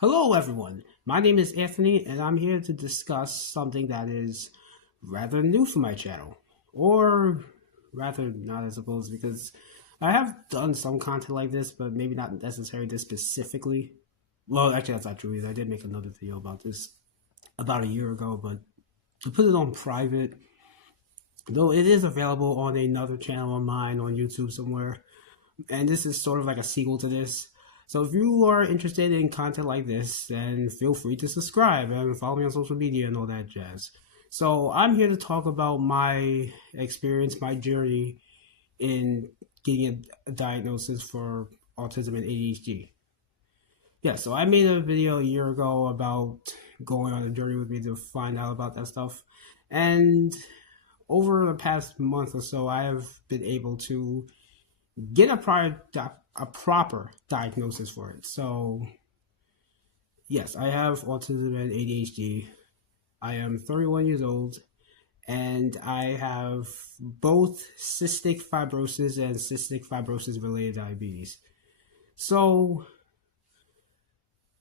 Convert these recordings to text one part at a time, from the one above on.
Hello, everyone. My name is Anthony, and I'm here to discuss something that is rather new for my channel. Or rather not, I suppose, because I have done some content like this, but maybe not necessarily this specifically. Well, actually, that's not true either. I did make another video about this about a year ago, but I put it on private, though it is available on another channel of mine on YouTube somewhere. And this is sort of like a sequel to this. So if you are interested in content like this, then feel free to subscribe and follow me on social media and all that jazz. So I'm here to talk about my experience, my journey in getting a diagnosis for autism and ADHD. Yeah, so I made a video a year ago about going on a journey with me to find out about that stuff. And over the past month or so, I have been able to get a proper diagnosis for it. So, yes, I have autism and ADHD. I am 31 years old, and I have both cystic fibrosis and cystic fibrosis related diabetes. So,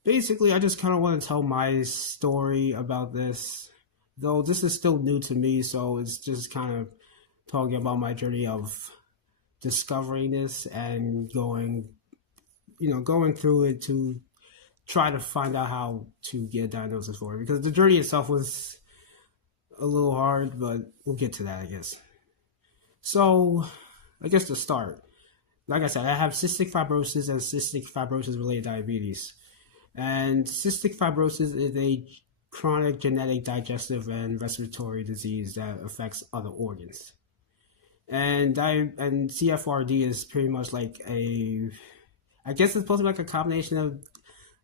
basically, I just kind of want to tell my story about this, though this is still new to me, so it's just kind of talking about my journey of discovering this and going through it to try to find out how to get a diagnosis for it, because the journey itself was a little hard, but we'll get to that, I guess. So I guess to start, like I said, I have cystic fibrosis and cystic fibrosis related diabetes. And cystic fibrosis is a chronic genetic digestive and respiratory disease that affects other organs. And CFRD is pretty much like I guess it's supposed to be like a combination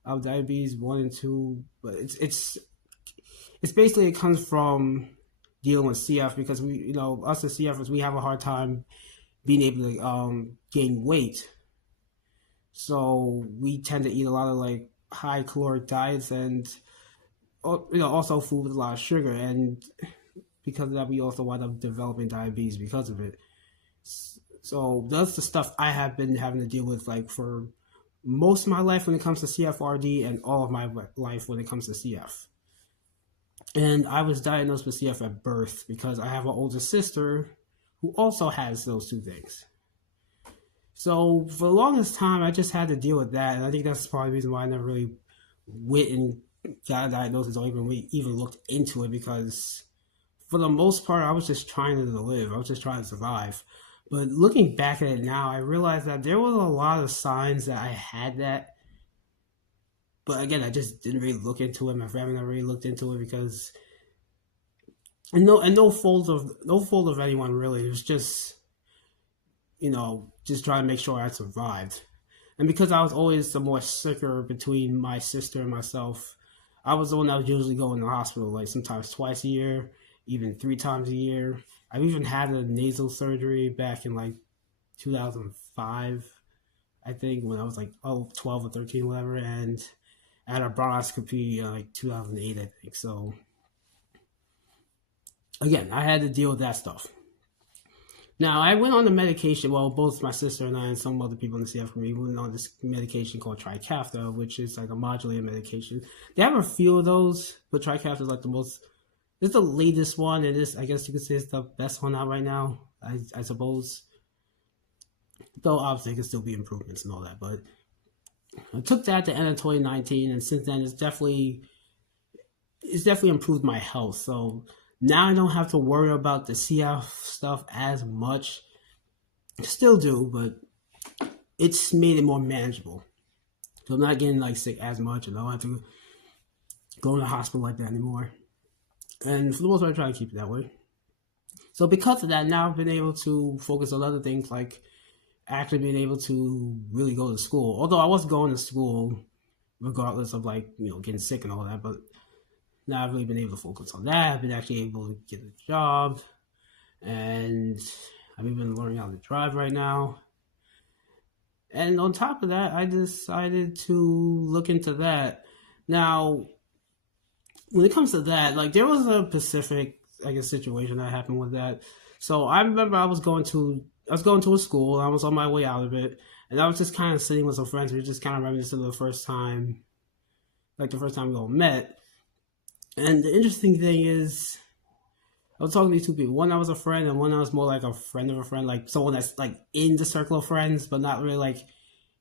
of diabetes 1 and 2, but it's basically, it comes from dealing with CF, because us as CFers, we have a hard time being able to gain weight. So we tend to eat a lot of like high caloric diets, and also food with a lot of sugar, and because of that, we also wind up developing diabetes because of it. So that's the stuff I have been having to deal with, like, for most of my life when it comes to CFRD, and all of my life when it comes to CF. And I was diagnosed with CF at birth because I have an older sister who also has those two things. So for the longest time, I just had to deal with that, and I think that's probably the reason why I never really went and got a diagnosis or even looked into it, because for the most part, I was just trying to live. I was just trying to survive. But looking back at it now, I realized that there was a lot of signs that I had that. But again, I just didn't really look into it. My family never really looked into it because, no fault of anyone really. It was just, just trying to make sure I survived. And because I was always the more sicker between my sister and myself, I was the one that was usually going to the hospital, like sometimes twice a year, even 3 times a year. I've even had a nasal surgery back in like 2005, I think, when I was like 12 or 13, whatever, and I had a bronchoscopy in like 2008, I think. So again, I had to deal with that stuff. Now, I went on the medication. Well, both my sister and I and some other people in the CF community went on this medication called Trikafta, which is like a modulator medication. They have a few of those, but Trikafta is like it's the latest one, and I guess you could say it's the best one out right now, I suppose. Though obviously there could still be improvements and all that, but I took that at the end of 2019, and since then it's definitely improved my health. So now I don't have to worry about the CF stuff as much. Still do, but it's made it more manageable. So I'm not getting like sick as much, and I don't have to go to the hospital like that anymore. And for the most part, I try to keep it that way. So because of that, now I've been able to focus on other things, like actually being able to really go to school. Although I was going to school regardless of getting sick and all that, but now I've really been able to focus on that. I've been actually able to get a job, and I've even learning how to drive right now. And on top of that, I decided to look into that. Now, when it comes to that, like, there was a specific, I guess, situation that happened with that. So I remember I was going to a school, and I was on my way out of it, and I was just kind of sitting with some friends. We were just kind of reminiscing of the first time like the first time we all met. And the interesting thing is, I was talking to these two people. One I was a friend, and one I was more like a friend of a friend, like someone that's like in the circle of friends, but not really like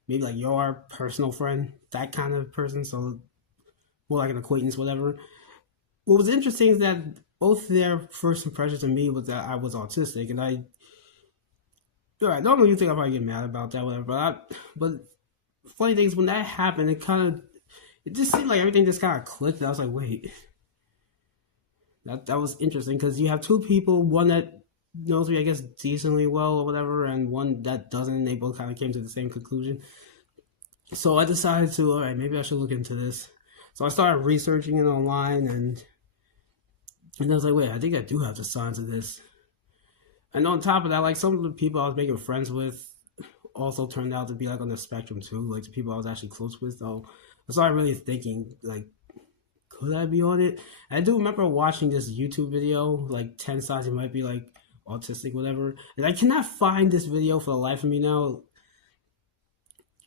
maybe like your personal friend, that kind of person. So more like an acquaintance, whatever. What was interesting is that both their first impressions of me was that I was autistic, and normally you think I probably get mad about that, whatever. But funny thing is when that happened, it just seemed like everything just kind of clicked. And I was like, wait, that was interesting because you have two people, one that knows me, I guess, decently well or whatever, and one that doesn't. And they both kind of came to the same conclusion. So I decided to, all right, maybe I should look into this. So I started researching it online, and I was like, wait, I think I do have the signs of this. And on top of that, like some of the people I was making friends with also turned out to be like on the spectrum too, like the people I was actually close with. So I started really thinking, like, could I be on it? I do remember watching this YouTube video, like 10 signs you might be like autistic, whatever. And I cannot find this video for the life of me now.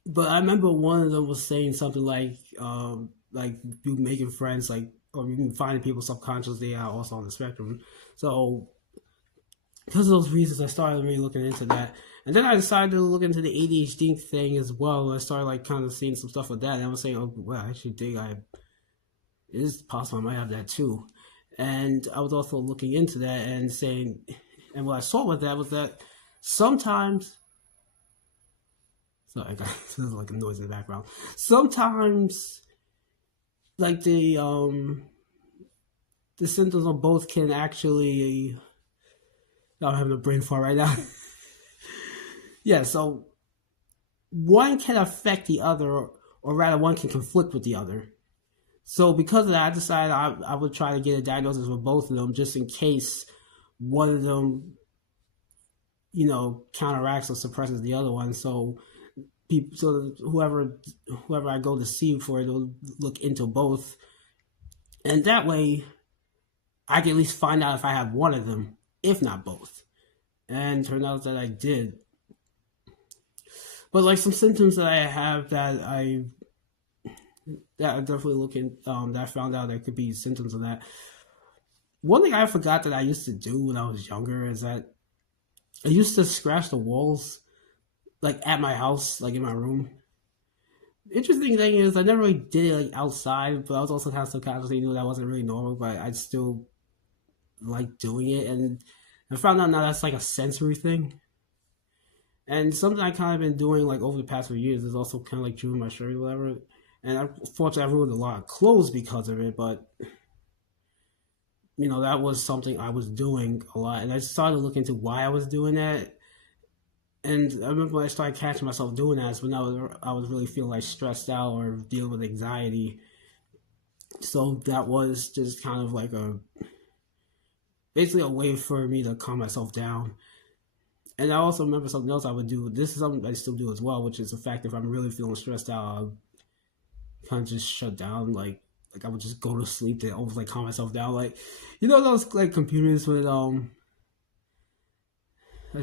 But I remember one of them was saying something like you making friends, like, or even finding people subconsciously are also on the spectrum. So because of those reasons, I started really looking into that. And then I decided to look into the ADHD thing as well. I started like kind of seeing some stuff with that. And I was saying, oh, well, I actually think it is possible I might have that too. And I was also looking into that and saying, and what I saw with that was that sometimes, sorry, I got there's like a noise in the background. Sometimes, like the symptoms of both can actually. I'm having a brain fart right now. Yeah, so one can affect the other, or rather, one can conflict with the other. So because of that, I decided I would try to get a diagnosis for both of them, just in case one of them, counteracts or suppresses the other one. So people, so whoever I go to see for it, will look into both, and that way, I can at least find out if I have one of them, if not both. And it turned out that I did. But like some symptoms that I have that I definitely looking that I found out there could be symptoms of that. One thing I forgot that I used to do when I was younger is that I used to scratch the walls like at my house, like in my room. Interesting thing is I never really did it like outside, but I was also kind of subconsciously knew that wasn't really normal, but I still like doing it, and I found out now that's like a sensory thing. And something I kind of been doing like over the past few years is also kind of like chewing my shirt or whatever. And unfortunately, I ruined a lot of clothes because of it, but that was something I was doing a lot. And I started looking into why I was doing that. And I remember when I started catching myself doing that, is when I was really feeling like stressed out or dealing with anxiety. So that was just kind of like basically a way for me to calm myself down. And I also remember something else I would do. This is something I still do as well, which is the fact if I'm really feeling stressed out, I'll kind of just shut down. Like I would just go to sleep to almost like calm myself down. Like those like computers with I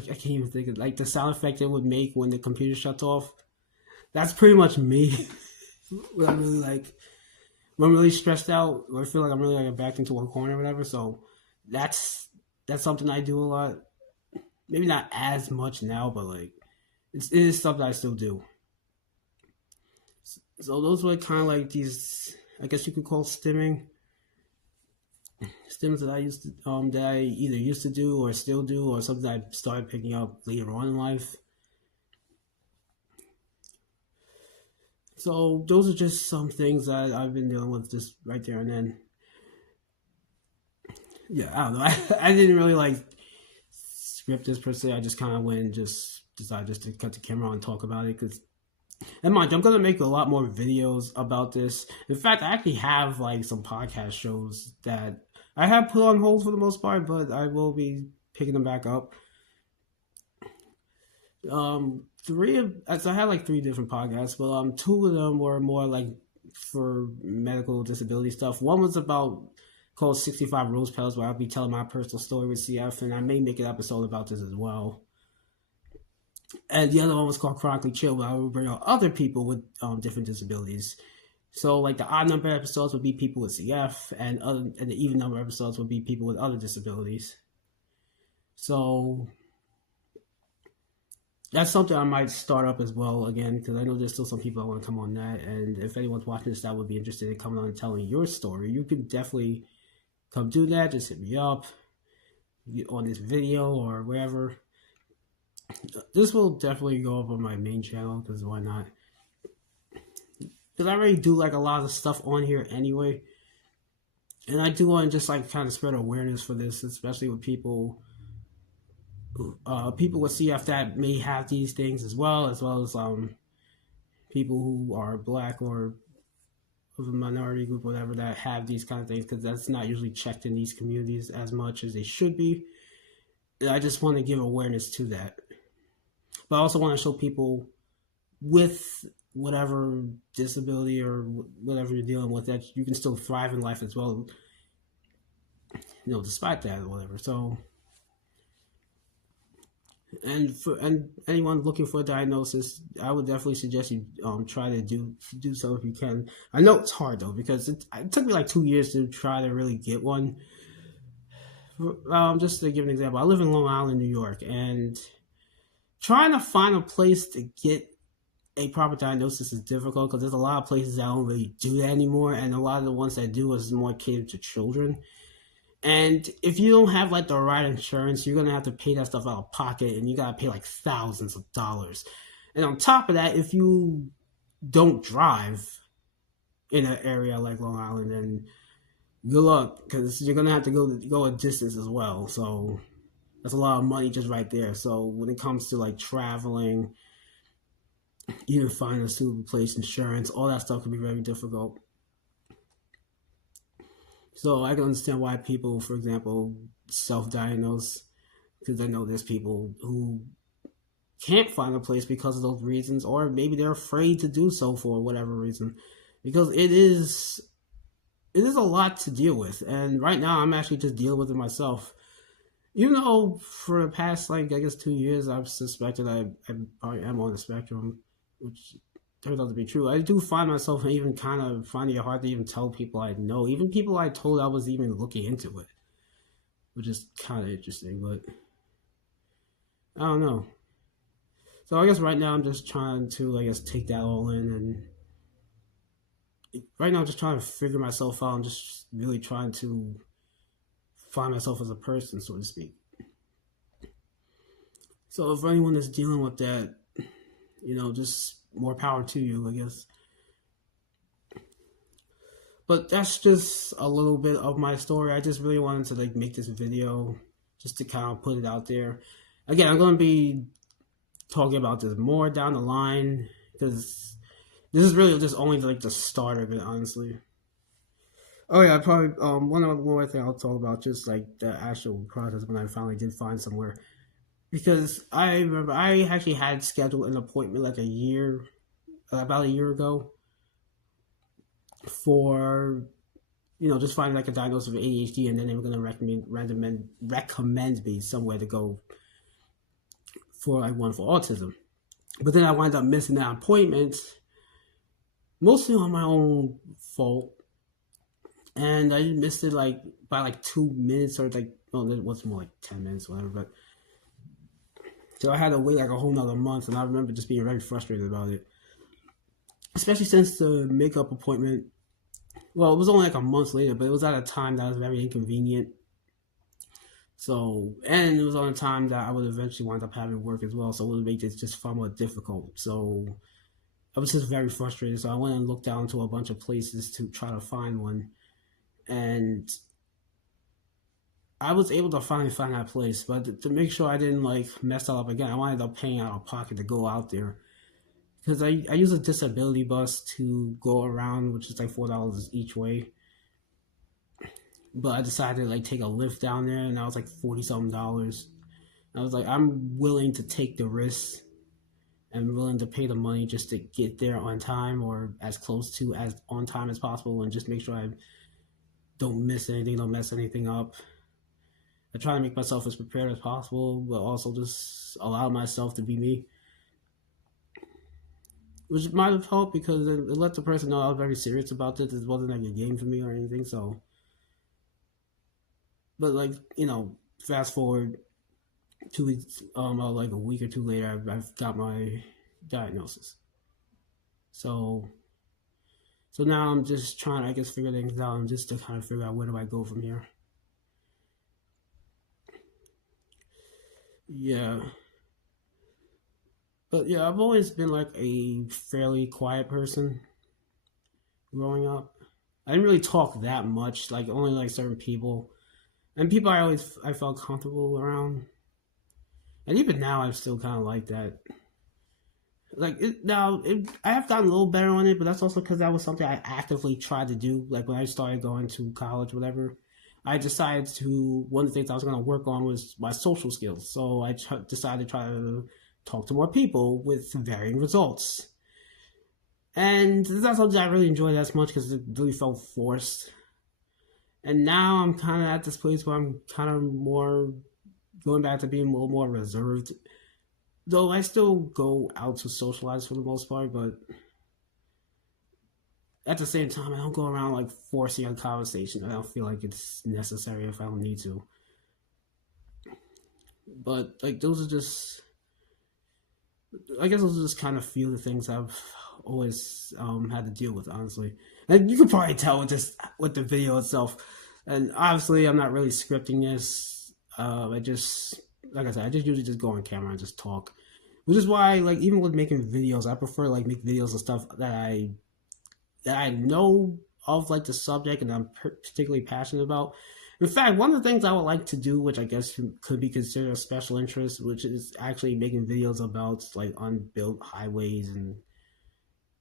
can't even think of like the sound effect it would make when the computer shuts off. That's pretty much me. when I'm really stressed out, or I feel like I'm really like backed into one corner or whatever. So that's something I do a lot. Maybe not as much now, but like it is something I still do. So those were kind of like these, I guess you could call stims that I used to that I either used to do or still do, or something I started picking up later on in life. So those are just some things that I've been dealing with just right there and then. Yeah, I don't know. I didn't really like script this per se. I just kind of went and just decided just to cut the camera on and talk about it because. And mind you, I'm gonna make a lot more videos about this. In fact, I actually have like some podcast shows that I have put on hold for the most part, but I will be picking them back up. So I had like 3 different podcasts, but 2 of them were more like for medical disability stuff. One was called 65 Rose Petals, where I'll be telling my personal story with CF, and I may make an episode about this as well. And the other one was called Chronically Chill, where I would bring on other people with different disabilities. So like the odd number episodes would be people with CF, and the even number episodes would be people with other disabilities. So that's something I might start up as well again, because I know there's still some people that want to come on that. And if anyone's watching this that would be interested in coming on and telling your story, you can definitely come do that. Just hit me up on this video or wherever. This will definitely go up on my main channel, because why not? Because I already do like a lot of stuff on here anyway. And I do want to just like kind of spread awareness for this, especially with people with CF that may have these things as well as people who are black or of a minority group, whatever, that have these kind of things, because that's not usually checked in these communities as much as they should be. And I just want to give awareness to that. But I also want to show people with whatever disability or whatever you're dealing with that you can still thrive in life as well, despite that or whatever. So, and anyone looking for a diagnosis, I would definitely suggest you try to do so if you can. I know it's hard though, because it took me like 2 years to try to really get one. Just to give an example, I live in Long Island, New York, and trying to find a place to get a proper diagnosis is difficult, because there's a lot of places that don't really do that anymore, and a lot of the ones that do is more catered to children. And if you don't have like the right insurance, you're gonna have to pay that stuff out of pocket, and you gotta pay like thousands of dollars. And on top of that, if you don't drive in an area like Long Island, then good luck, because you're gonna have to go a distance as well. So that's a lot of money just right there. So when it comes to like traveling, even finding a suitable place, insurance, all that stuff can be very difficult. So I can understand why people, for example, self-diagnose, because I know there's people who can't find a place because of those reasons, or maybe they're afraid to do so for whatever reason, because it is a lot to deal with. And right now, I'm actually just dealing with it myself. For the past, like, I guess 2 years, I've suspected I probably am on the spectrum, which turns out to be true. I do find myself even kind of finding it hard to even tell people I know, even people I told I was even looking into it, which is kind of interesting, but I don't know. So I guess right now I'm just trying to, I guess, take that all in, and right now I'm just trying to figure myself out and just really trying to find myself as a person, so to speak. So if anyone is dealing with that, just more power to you, I guess. But that's just a little bit of my story. I just really wanted to like make this video just to kind of put it out there. Again, I'm going to be talking about this more down the line, because this is really just only like the start of it, honestly. Oh yeah, probably one more thing I'll talk about, just like the actual process when I finally did find somewhere. Because I remember I actually had scheduled an appointment like about a year ago, for just finding like a diagnosis of ADHD, and then they were going to recommend me somewhere to go for like one for autism. But then I wound up missing that appointment, mostly on my own fault, and I missed it like by like 2 minutes, or like, well, it was more like 10 minutes, whatever. But so I had to wait like a whole nother month, and I remember just being very frustrated about it, especially since the makeup appointment, well, it was only like a month later, but it was at a time that was very inconvenient. So, and it was on a time that I would eventually wind up having work as well, so it would make it just far more difficult. So I was just very frustrated. So I went and looked down to a bunch of places to try to find one, and I was able to finally find that place. But to make sure I didn't like mess that up again, I wound up paying out of pocket to go out there, because I use a disability bus to go around, which is like $4 each way. But I decided to like take a lift down there, and that was like $40 something. I was like, I'm willing to take the risk and willing to pay the money just to get there on time, or as close to as on time as possible, and just make sure I don't miss anything, don't mess anything up. I try to make myself as prepared as possible, but also just allow myself to be me. which might have helped because it let the person know I was very serious about this. It wasn't like a game for me or anything. So, but like fast forward 2 weeks, like a week or two later, I've got my diagnosis. So, so now I'm just trying, I guess, figure things out and just to kind of figure out where do I go from here. Yeah, but yeah, I've always been like a fairly quiet person growing up. I didn't really talk that much, like only like certain people, and people I felt comfortable around. And even now, I'm still kind of like that. I have gotten a little better on it, but that's also because that was something I actively tried to do. Like when I started going to college, whatever, I decided to one of the things I was going to work on was my social skills. So decided to try to talk to more people with varying results. And that's something I really enjoyed as much because it really felt forced. And now I'm kind of at this place where I'm kind of more going back to being a little more reserved. Though I still go out to socialize for the most part, but at the same time, I don't go around like forcing a conversation. I don't feel like it's necessary if I don't need to. But like those are just, I guess those are just kind of few of the things I've always had to deal with, honestly. And you can probably tell with the video itself. And obviously, I'm not really scripting this. I just, like I said, I just usually just go on camera and just talk. Which is why, like, even with making videos, I prefer like make videos of stuff that I know of, like the subject, and I'm particularly passionate about. In fact, one of the things I would like to do, which I guess could be considered a special interest, which is actually making videos about like unbuilt highways and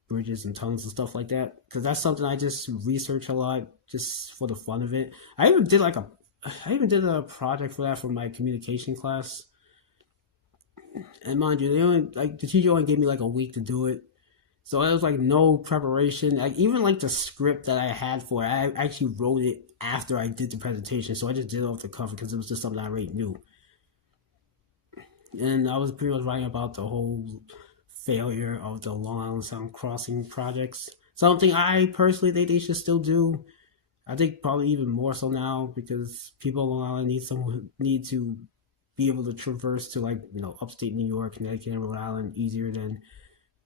bridges and tunnels and stuff like that. Because that's something I just research a lot just for the fun of it. I even did a project for that for my communication class. And mind you, they only like the teacher only gave me like a week to do it. So it was like no preparation. Like even like the script that I had for it, I actually wrote it after I did the presentation. So I just did it off the cuff because it was just something I already knew. And I was pretty much writing about the whole failure of the Long Island Sound crossing projects. Something I personally think they should still do. I think probably even more so now because people on Long Island need to be able to traverse to like upstate New York, Connecticut, and Rhode Island easier than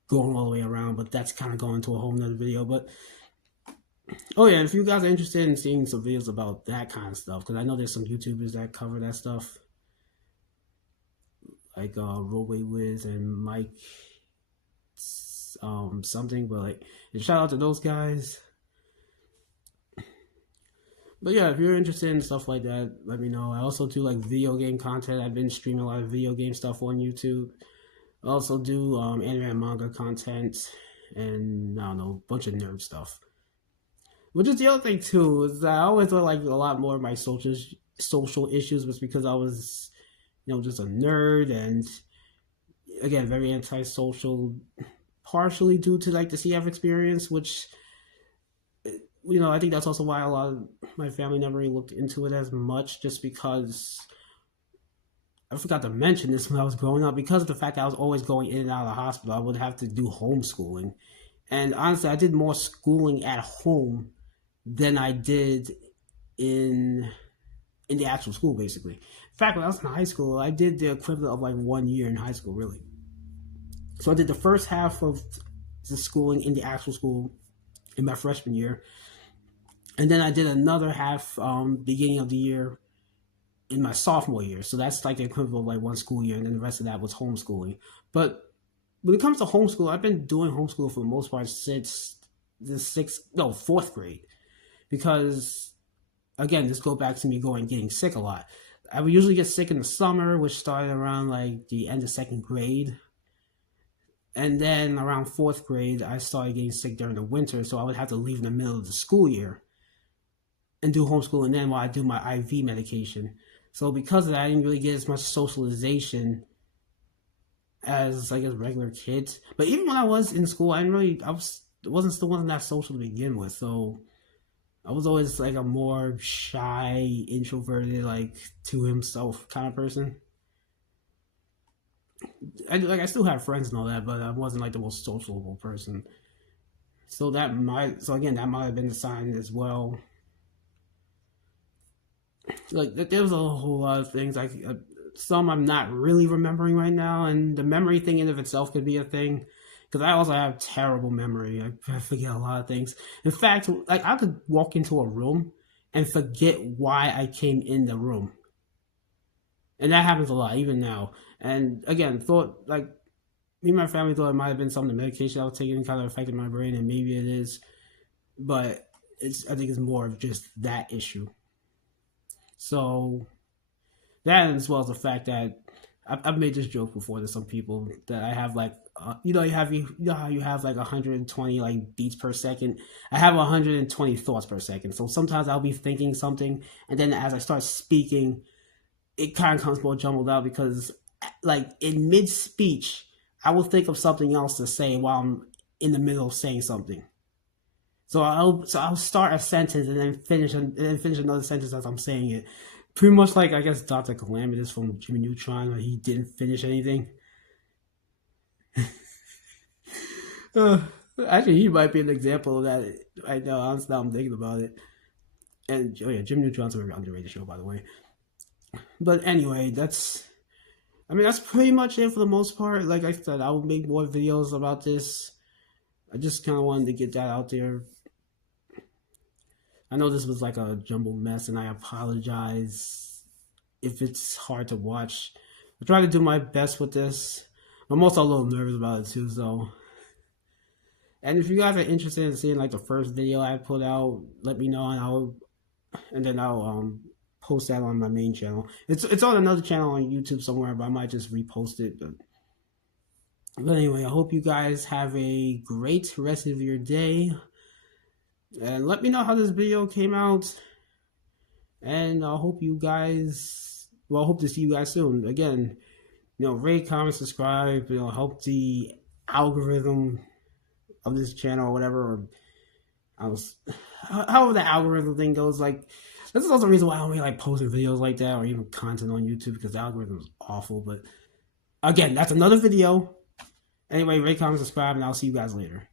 going all the way around. But that's kind of going to a whole nother video. But oh yeah, if you guys are interested in seeing some videos about that kind of stuff, because I know there's some YouTubers that cover that stuff, like Roadway Wiz and Mike something. But like, and shout out to those guys. But yeah, if you're interested in stuff like that, let me know. I also do like video game content. I've been streaming a lot of video game stuff on YouTube. I also do anime and manga content, and I don't know, a bunch of nerd stuff. Which is the other thing too, is that I always thought like a lot more of my social issues was because I was, just a nerd and again very antisocial, partially due to like the CF experience, which I think that's also why a lot of my family never really looked into it as much, just because I forgot to mention this when I was growing up. Because of the fact that I was always going in and out of the hospital, I would have to do homeschooling. And honestly, I did more schooling at home than I did in in the actual school, basically. In fact, when I was in high school, I did the equivalent of like 1 year in high school, really. So I did the first half of the schooling in the actual school in my freshman year, and then I did another half beginning of the year in my sophomore year. So that's like the equivalent of like one school year, and then the rest of that was homeschooling. But when it comes to homeschool, I've been doing homeschool for the most part since the fourth grade. Because again, this goes back to me getting sick a lot. I would usually get sick in the summer, which started around like the end of second grade. And then around fourth grade, I started getting sick during the winter, so I would have to leave in the middle of the school year and do homeschooling then while I do my IV medication. So because of that, I didn't really get as much socialization as I guess regular kids. But even when I was in school, wasn't that social to begin with. So I was always like a more shy, introverted, like to himself kind of person. I still have friends and all that, but I wasn't like the most sociable person. So again, that might have been a sign as well. Like there was a whole lot of things. Like some I'm not really remembering right now, and the memory thing in of itself could be a thing. Because I also have terrible memory. I forget a lot of things. In fact, like I could walk into a room and forget why I came in the room, and that happens a lot even now. And again, thought like me and my family thought it might have been some of the medication I was taking kind of affected my brain, and maybe it is, but I think it's more of just that issue. So that, as well as the fact that I've made this joke before to some people that I have like, you know how you have like 120 like beats per second. I have 120 thoughts per second. So sometimes I'll be thinking something, and then as I start speaking, it kind of comes more jumbled out because, like in mid speech, I will think of something else to say while I'm in the middle of saying something. So I'll start a sentence and then finish another sentence as I'm saying it. Pretty much like I guess Dr. Calamitous from Jimmy Neutron, where he didn't finish anything. Uh, Actually, he might be an example of that. I know. Honestly, now I'm thinking about it. And oh yeah, Jimmy Neutron's a very underrated show, by the way. But anyway, that's pretty much it for the most part. Like I said, I will make more videos about this. I just kind of wanted to get that out there. I know this was like a jumbled mess, and I apologize if it's hard to watch. I try to do my best with this. I'm also a little nervous about it too, so. And if you guys are interested in seeing like the first video I put out, let me know, and I'll post that on my main channel. It's on another channel on YouTube somewhere, but I might just repost it. But anyway, I hope you guys have a great rest of your day. And let me know how this video came out. And I hope I hope to see you guys soon. Again, rate, comment, subscribe, help the algorithm of this channel or whatever. Or however the algorithm thing goes. Like, this is also the reason why I don't really like posting videos like that or even content on YouTube, because the algorithm is awful. But again, that's another video. Anyway, rate, comment, subscribe, and I'll see you guys later.